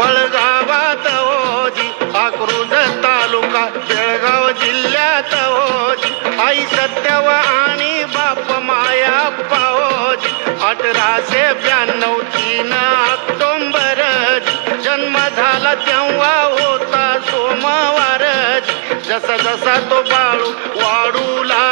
फळगावात ओजी आक्रोज तालुका बेळगाव जिल्ह्यात ओजी आई सत्यव आणि बाप माया पाओजी अठराशे ब्याण्णव तीन ऑक्टोंबर जन्म झाला तेव्हा होता सोमवार जसा जसा तो बाळू वाढू लागला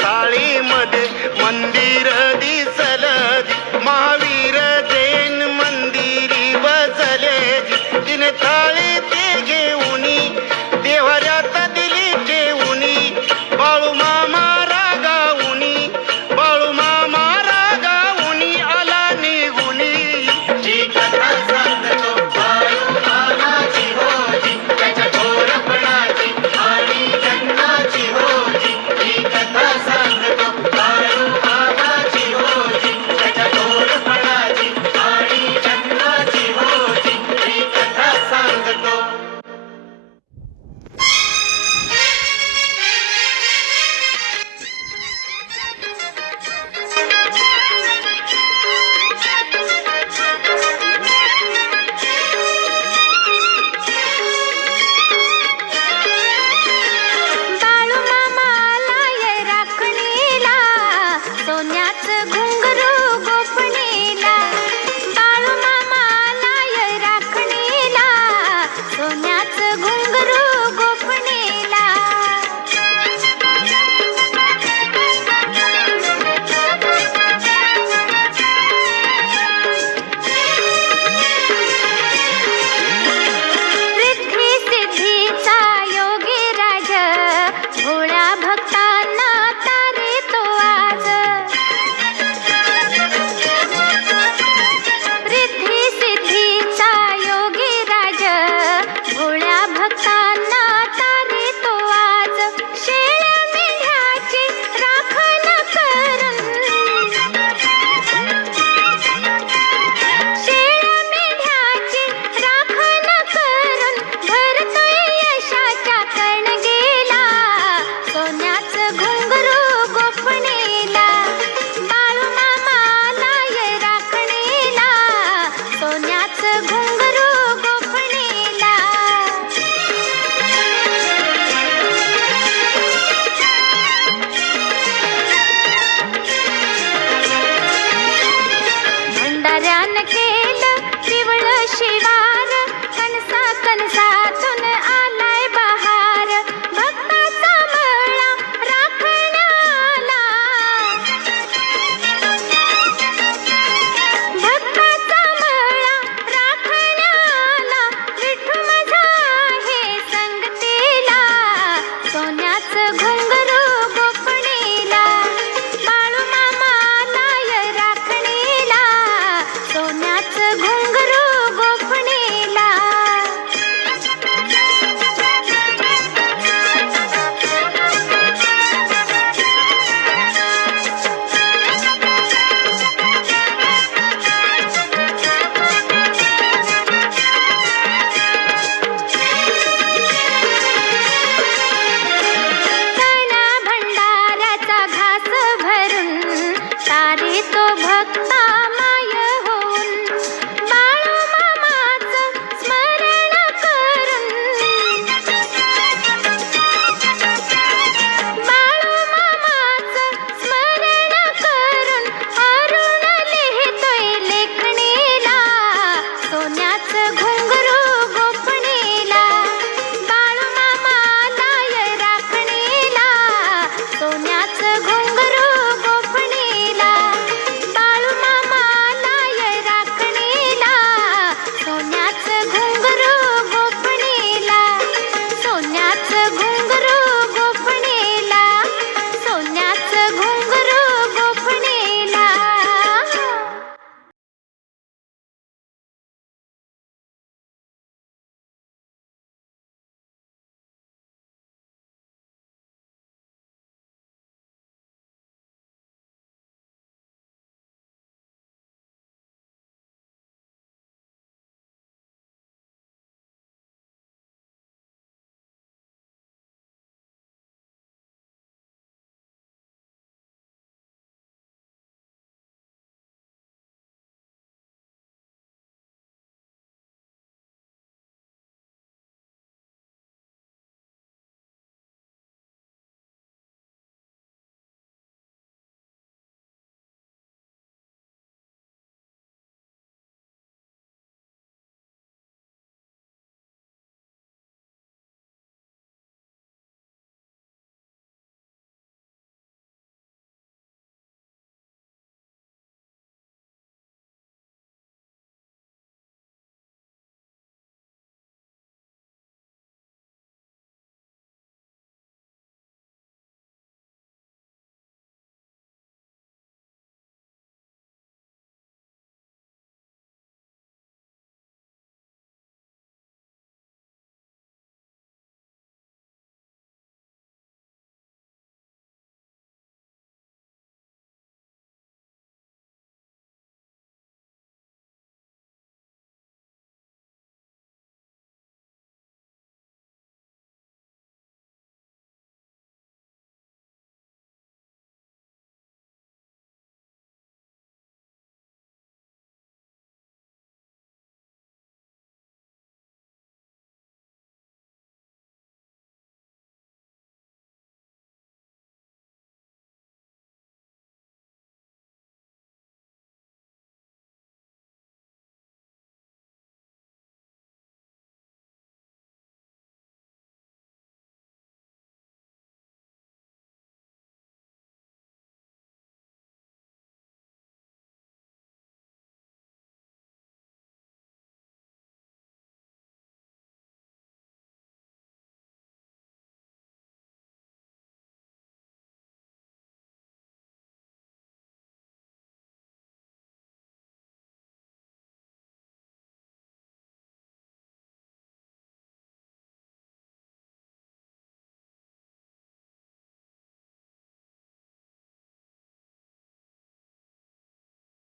તાળી Buenos